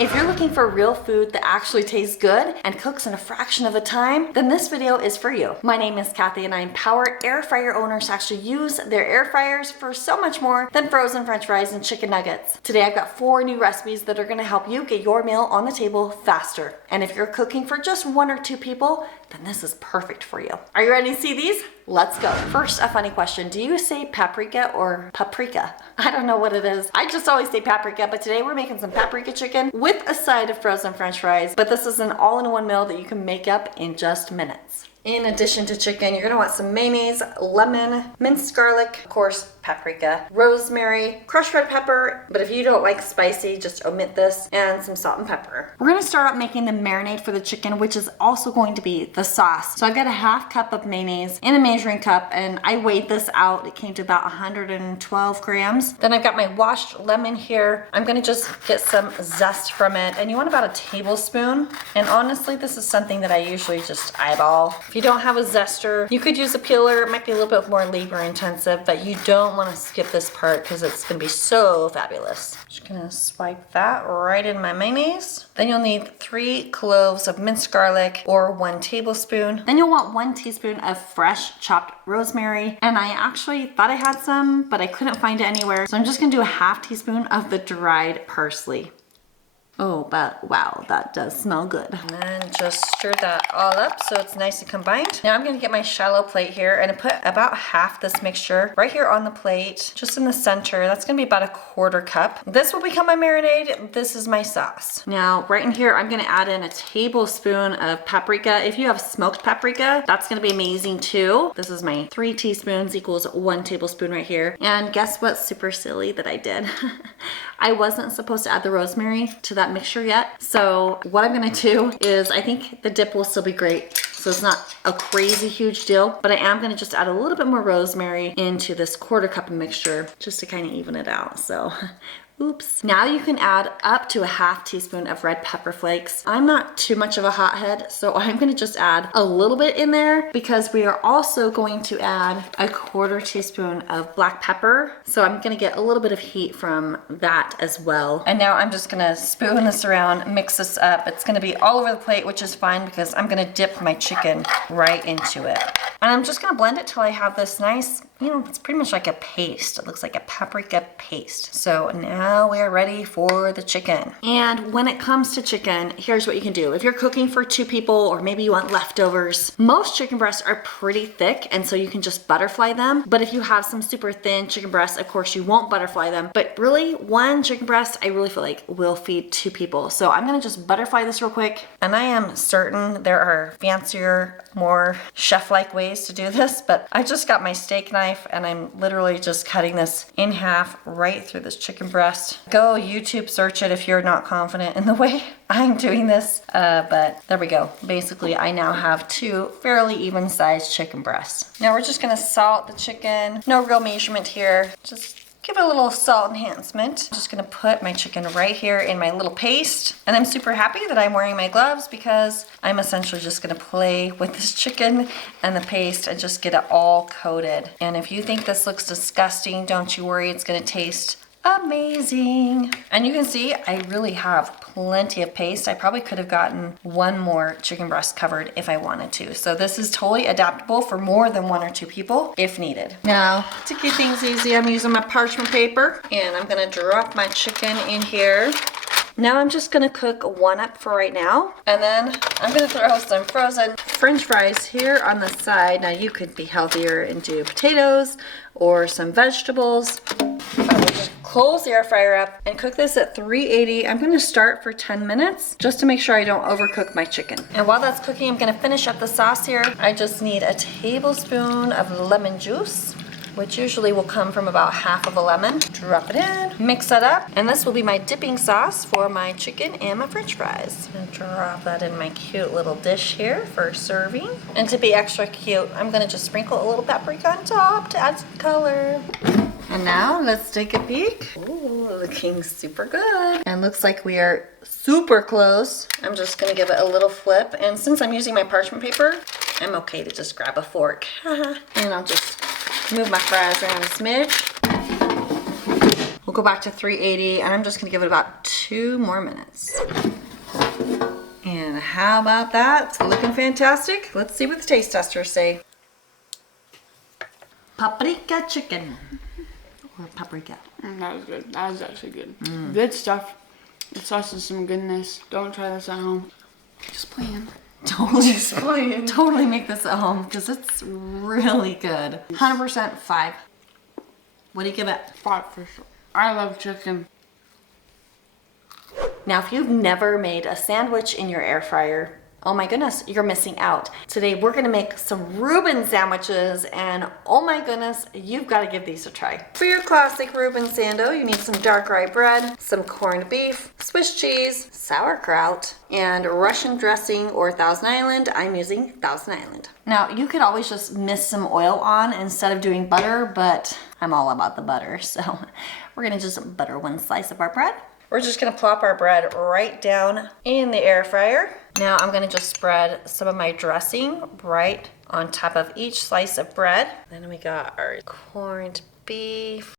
If you're looking for real food that actually tastes good and cooks in a fraction of the time, then this video is for you. My name is Cathy and I empower air fryer owners to actually use their air fryers for so much more than frozen french fries and chicken nuggets. Today I've got 4 new recipes that are going to help you get your meal on the table faster. And if you're cooking for just 1 or 2 people, then this is perfect for you. Are you ready to see these? Let's go. First, a funny question. Do you say paprika or paprika? I don't know what it is. I just always say paprika, but today we're making some paprika chicken with a side of frozen french fries. But this is an all-in-one meal that you can make up in just minutes. In addition to chicken, you're gonna want some mayonnaise, lemon, minced garlic, of course, paprika, rosemary, crushed red pepper, but if you don't like spicy, just omit this, and some salt and pepper. We're gonna start out making the marinade for the chicken, which is also going to be the sauce. So I've got a 1/2 cup of mayonnaise in a measuring cup, and I weighed this out. It came to about 112 grams. Then I've got my washed lemon here. I'm gonna just get some zest from it, and you want about a tablespoon. And honestly, this is something that I usually just eyeball. If you don't have a zester, you could use a peeler. It might be a little bit more labor intensive, but you don't want to skip this part because it's going to be so fabulous. Just gonna swipe that right in my mayonnaise. Then you'll need 3 cloves of minced garlic or 1 tablespoon. Then you'll want 1 teaspoon of fresh chopped rosemary. And I actually thought I had some, but I couldn't find it anywhere. So I'm just gonna do a 1/2 teaspoon of the dried parsley. Oh, but wow, that does smell good. And then just stir that all up so it's nice and combined. Now I'm gonna get my shallow plate here and put about half this mixture right here on the plate, just in the center. That's gonna be about a 1/4 cup. This will become my marinade. This is my sauce. Now, right in here, I'm gonna add in a tablespoon of paprika. If you have smoked paprika, that's gonna be amazing too. This is my 3 teaspoons equals 1 tablespoon right here. And guess what's super silly that I did? I wasn't supposed to add the rosemary to that mixture yet. So what I'm gonna do is, I think the dip will still be great. So it's not a crazy huge deal, but I am gonna just add a little bit more rosemary into this 1/4 cup of mixture just to kind of even it out. So oops. Now you can add up to a 1/2 teaspoon of red pepper flakes. I'm not too much of a hothead, so I'm gonna just add a little bit in there because we are also going to add a 1/4 teaspoon of black pepper. So I'm gonna get a little bit of heat from that as well. And now I'm just gonna spoon this around, mix this up. It's gonna be all over the plate, which is fine because I'm gonna dip my chicken right into it. And I'm just gonna blend it till I have this nice, it's pretty much like a paste. It looks like a paprika paste. So now we are ready for the chicken. And when it comes to chicken, here's what you can do. If you're cooking for 2 people or maybe you want leftovers, most chicken breasts are pretty thick and so you can just butterfly them. But if you have some super thin chicken breasts, of course you won't butterfly them. But really, 1 chicken breast, I really feel like will feed 2 people. So I'm gonna just butterfly this real quick. And I am certain there are fancier, more chef-like ways to do this, but I just got my steak knife and I'm literally just cutting this in half right through this chicken breast. Go YouTube search it if you're not confident in the way I'm doing this, but there we go. Basically, I now have 2 fairly even-sized chicken breasts. Now we're just gonna salt the chicken. No real measurement here, just give it a little salt enhancement. I'm just gonna put my chicken right here in my little paste. And I'm super happy that I'm wearing my gloves because I'm essentially just gonna play with this chicken and the paste and just get it all coated. And if you think this looks disgusting, don't you worry, it's gonna taste amazing. And you can see I really have plenty of paste. I probably could have gotten 1 more chicken breast covered if I wanted to. So this is totally adaptable for more than 1 or 2 people if needed. Now, to keep things easy, I'm using my parchment paper and I'm gonna drop my chicken in here. Now I'm just gonna cook 1 up for right now. And then I'm gonna throw some frozen french fries here on the side. Now you could be healthier and do potatoes or some vegetables. We'll just close the air fryer up and cook this at 380. I'm gonna start for 10 minutes just to make sure I don't overcook my chicken. And while that's cooking, I'm gonna finish up the sauce here. I just need a tablespoon of lemon juice, which usually will come from about 1/2 of a lemon. Drop it in, mix that up, and this will be my dipping sauce for my chicken and my french fries. I'm gonna drop that in my cute little dish here for serving. And to be extra cute, I'm gonna just sprinkle a little paprika on top to add some color. And now let's take a peek. Ooh, looking super good. And looks like we are super close. I'm just gonna give it a little flip. And since I'm using my parchment paper, I'm okay to just grab a fork. And I'll just move my fries around a smidge. We'll go back to 380 and I'm just gonna give it about 2 more minutes. And how about that? It's looking fantastic. Let's see what the taste testers say. Paprika chicken. Or paprika. That was good. That was actually good. Good stuff. The sauce is some goodness. Don't try this at home. Just playing. Totally make this at home because it's really good. 100% 5. What do you give it? 5 for sure. I love chicken. Now, if you've never made a sandwich in your air fryer, oh my goodness, you're missing out. Today, we're gonna make some Reuben sandwiches, and oh my goodness, you've gotta give these a try. For your classic Reuben sando, you need some dark rye bread, some corned beef, Swiss cheese, sauerkraut, and Russian dressing or Thousand Island. I'm using Thousand Island. Now, you could always just mist some oil on instead of doing butter, but I'm all about the butter, so we're gonna just butter 1 slice of our bread. We're just gonna plop our bread right down in the air fryer. Now I'm gonna just spread some of my dressing right on top of each slice of bread. Then we got our corned beef.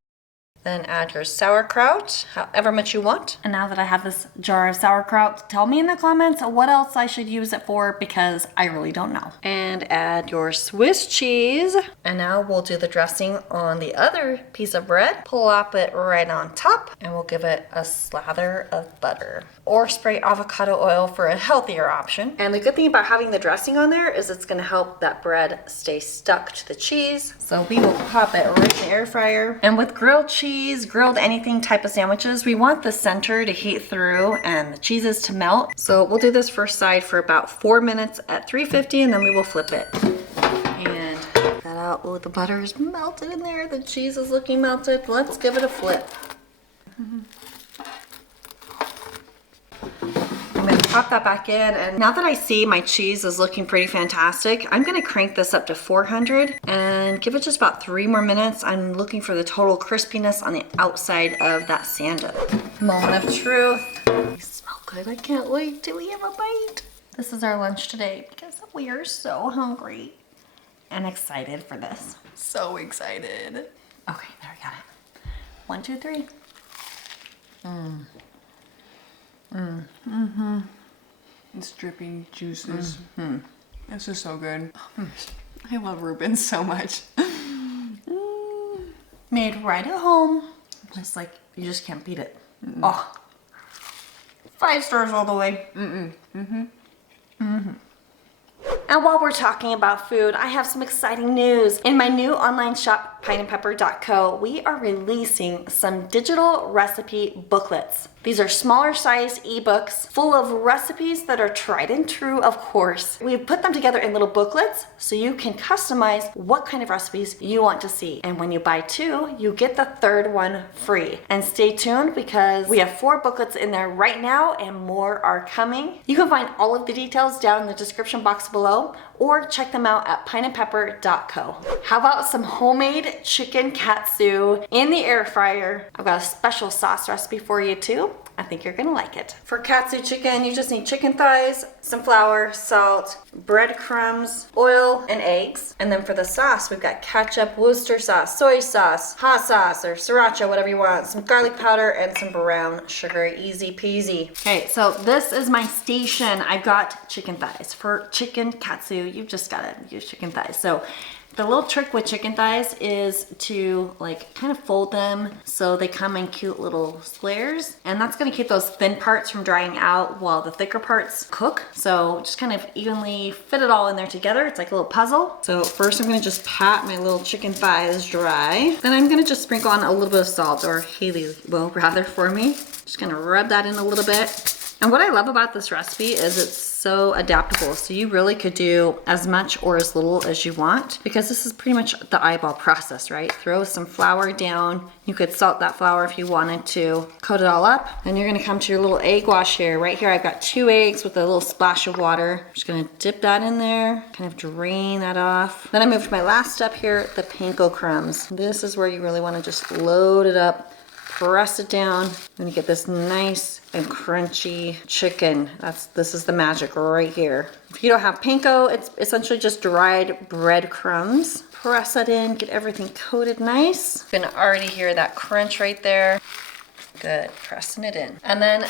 Then add your sauerkraut, however much you want. And now that I have this jar of sauerkraut, tell me in the comments what else I should use it for because I really don't know. And add your Swiss cheese. And now we'll do the dressing on the other piece of bread. Plop it right on top and we'll give it a slather of butter. Or spray avocado oil for a healthier option. And the good thing about having the dressing on there is it's gonna help that bread stay stuck to the cheese. So we will pop it right in the air fryer. And with grilled cheese, grilled anything type of sandwiches, we want the center to heat through and the cheeses to melt. So we'll do this first side for about 4 minutes at 350 and then we will flip it. And get that out. Oh, the butter is melted in there. The cheese is looking melted. Let's give it a flip. I'm gonna pop that back in, and now that I see my cheese is looking pretty fantastic, I'm gonna crank this up to 400 and give it just about 3 more minutes. I'm looking for the total crispiness on the outside of that sando. Moment of truth. They smell good. I can't wait till we have a bite. This is our lunch today because we are so hungry and excited for this. So excited. Okay, there we got it. 1, 2, 3. It's dripping juices. This is so good. I love Reuben so much. Made right at home. Just like, you just can't beat it. Oh, 5 stars all the way. And while we're talking about food, I have some exciting news. In my new online shop, pineandpepper.co, we are releasing some digital recipe booklets. These are smaller sized ebooks full of recipes that are tried and true, of course. We've put them together in little booklets so you can customize what kind of recipes you want to see. And when you buy 2, you get the 3rd one free. And stay tuned because we have 4 booklets in there right now and more are coming. You can find all of the details down in the description box below or check them out at pineandpepper.co. How about some homemade chicken katsu in the air fryer? I've got a special sauce recipe for you too. I think you're gonna like it. For katsu chicken, you just need chicken thighs, some flour, salt, breadcrumbs, oil, and eggs. And then for the sauce, we've got ketchup, Worcester sauce, soy sauce, hot sauce, or sriracha, whatever you want, some garlic powder, and some brown sugar. Easy peasy. Okay, so this is my station. I've got chicken thighs. For chicken katsu, you've just gotta use chicken thighs. So the little trick with chicken thighs is to like kind of fold them so they come in cute little squares, and that's gonna keep those thin parts from drying out while the thicker parts cook. So just kind of evenly fit it all in there together. It's like a little puzzle. So first I'm gonna just pat my little chicken thighs dry. Then I'm gonna just sprinkle on a little bit of salt, or Haley will rather for me. Just gonna rub that in a little bit. And what I love about this recipe is it's so adaptable. So you really could do as much or as little as you want because this is pretty much the eyeball process, right? Throw some flour down. You could salt that flour if you wanted to. Coat it all up. Then you're gonna come to your little egg wash here. Right here I've got 2 eggs with a little splash of water. I'm just gonna dip that in there, kind of drain that off. Then I move to my last step here, the panko crumbs. This is where you really wanna just load it up. press it down, and you get this nice and crunchy chicken. This is the magic right here. If you don't have panko, it's essentially just dried breadcrumbs. Press that in, get everything coated nice. You can already hear that crunch right there. Good, pressing it in. And then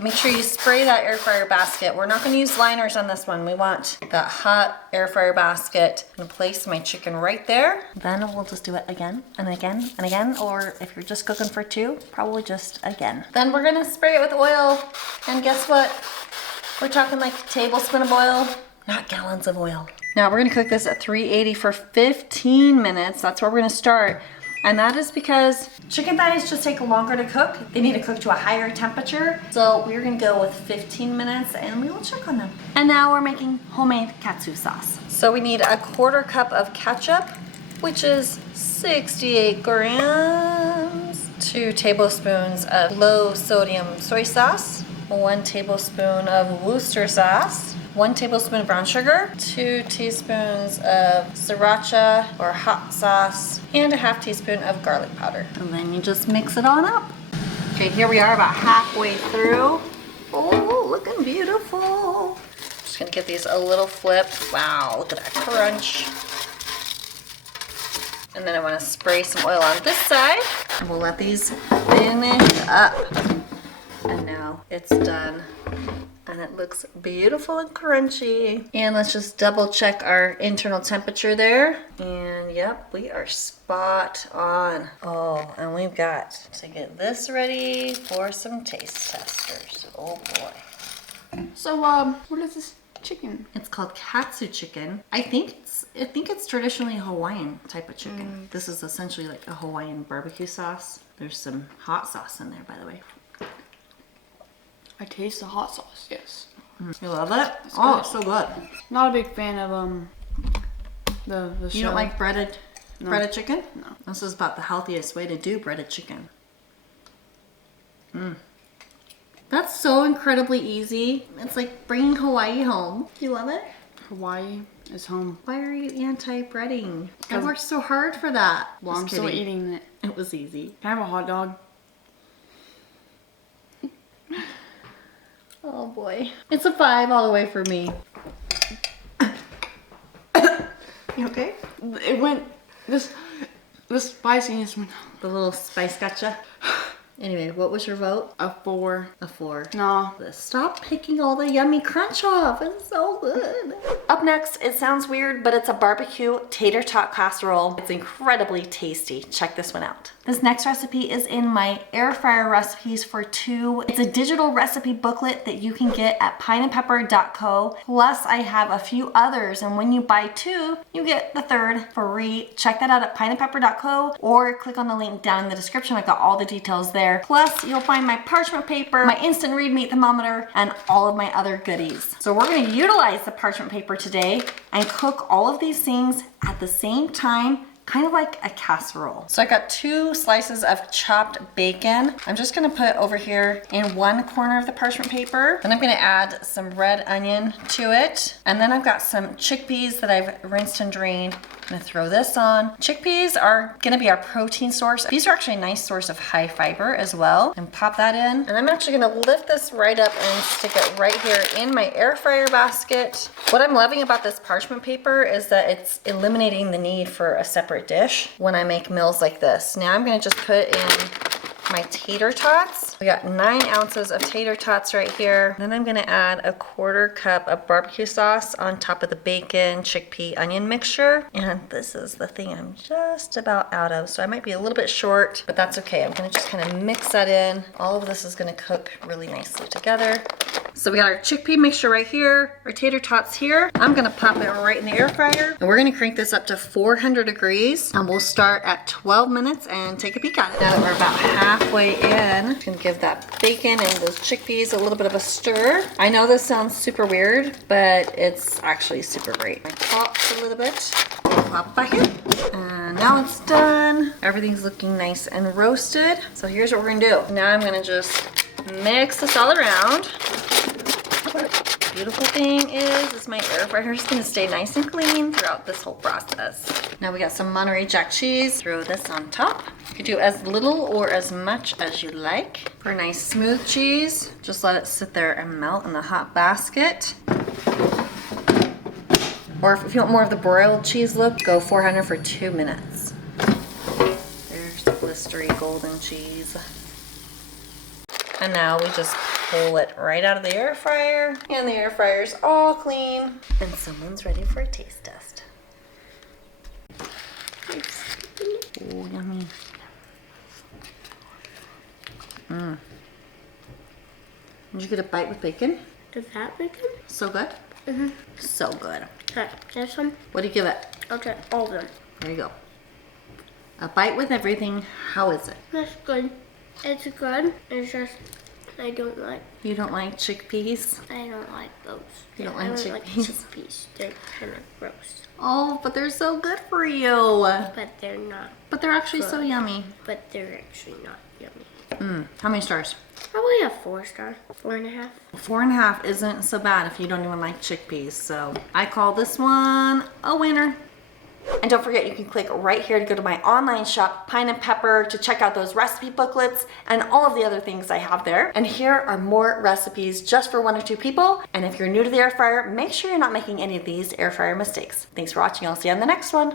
make sure you spray that air fryer basket. We're not gonna use liners on this one. We want that hot air fryer basket. I'm gonna place my chicken right there. Then we'll just do it again and again and again, or if you're just cooking for two, probably just again. Then we're gonna spray it with oil, and guess what? We're talking like a tablespoon of oil, not gallons of oil. Now we're gonna cook this at 380 for 15 minutes. That's where we're gonna start. And that is because chicken thighs just take longer to cook. They need to cook to a higher temperature. So we're gonna go with 15 minutes and we will check on them. And now we're making homemade katsu sauce. So we need a 1/4 cup of ketchup, which is 68 grams. 2 tablespoons of low sodium soy sauce. 1 tablespoon of Worcester sauce. 1 tablespoon of brown sugar, 2 teaspoons of sriracha or hot sauce, and 1/2 teaspoon of garlic powder. And then you just mix it on up. Okay, here we are about halfway through. Oh, looking beautiful. Just gonna give these a little flip. Wow, look at that crunch. And then I wanna spray some oil on this side. And we'll let these finish up. And now it's done. And it looks beautiful and crunchy. And let's just double check our internal temperature there. And yep, we are spot on. Oh, and we've got to get this ready for some taste testers. Oh boy. So, what is this chicken? It's called katsu chicken. I think it's traditionally Hawaiian type of chicken. This is essentially like a Hawaiian barbecue sauce. There's some hot sauce in there, by the way. I taste the hot sauce, yes. You love it? It's Oh, good. it's so good. Not a big fan of the You don't like breaded chicken? No. This is about the healthiest way to do breaded chicken. That's so incredibly easy. It's like bringing Hawaii home. Do you love it? Hawaii is home. Why are you anti-breading? I worked so hard for that. Well, I'm still eating it. It was easy. Can I have a hot dog? Oh boy. It's a 5 all the way for me. You okay? It went, the spiciness went. The little spice gotcha. Anyway, what was your vote? A 4. A 4. No. Stop picking all the yummy crunch off. It's so good. Up next, it sounds weird, but it's a barbecue tater tot casserole. It's incredibly tasty. Check this one out. This next recipe is in my air fryer recipes for 2. It's a digital recipe booklet that you can get at pineandpepper.co. Plus, I have a few others, and when you buy 2, you get the 3rd free. Check that out at pineandpepper.co or click on the link down in the description. I've got all the details there. Plus, you'll find my parchment paper, my instant read meat thermometer, and all of my other goodies. So we're gonna utilize the parchment paper today and cook all of these things at the same time, kind of like a casserole. So I got 2 slices of chopped bacon. I'm just gonna put over here in one corner of the parchment paper. Then I'm gonna add some red onion to it. And then I've got some chickpeas that I've rinsed and drained. I'm gonna throw this on. Chickpeas are gonna be our protein source. These are actually a nice source of high fiber as well. And pop that in. And I'm actually gonna lift this right up and stick it right here in my air fryer basket. What I'm loving about this parchment paper is that it's eliminating the need for a separate dish when I make meals like this. Now I'm gonna just put in my tater tots. We got 9 ounces of tater tots right here. Then I'm gonna add a 1/4 cup of barbecue sauce on top of the bacon, chickpea, onion mixture. And this is the thing I'm just about out of. So I might be a little bit short, but that's okay. I'm gonna just kind of mix that in. All of this is gonna cook really nicely together. So we got our chickpea mixture right here, our tater tots here. I'm gonna pop it right in the air fryer. And we're gonna crank this up to 400 degrees. And we'll start at 12 minutes and take a peek at it. Now that we're about halfway in, I'm gonna give that bacon and those chickpeas a little bit of a stir. I know this sounds super weird, but it's actually super great. I popped a little bit, pop back in. And now it's done. Everything's looking nice and roasted. So here's what we're gonna do. Now I'm gonna just mix this all around. beautiful thing is my air fryer is gonna stay nice and clean throughout this whole process. Now we got some Monterey Jack cheese. Throw this on top. You can do as little or as much as you like. For a nice smooth cheese, just let it sit there and melt in the hot basket. Or if you want more of the broiled cheese look, go 400 for 2 minutes. There's the blistery golden cheese. And now we just pull it right out of the air fryer. And the air fryer's all clean. And someone's ready for a taste test. Oh, yummy. Did you get a bite with bacon? Does that bacon? So good? Mm-hmm. So good. Okay, this one? What do you give it? I'll try all of them. There you go. A bite with everything. How is it? That's good. It's good. It's just, I don't like, You don't like chickpeas? I don't like those. You don't I like don't like chickpeas? chickpeas. They're kind of gross. Oh, but they're so good for you. But they're not. But they're actually so yummy. But they're actually not yummy. How many stars? Probably a 4-star. 4.5. 4.5 isn't so bad if you don't even like chickpeas. So I call this one a winner. And don't forget, you can click right here to go to my online shop, Pine and Pepper, to check out those recipe booklets and all of the other things I have there. And here are more recipes just for 1 or 2 people. And if you're new to the air fryer, make sure you're not making any of these air fryer mistakes. Thanks for watching. I'll see you on the next one.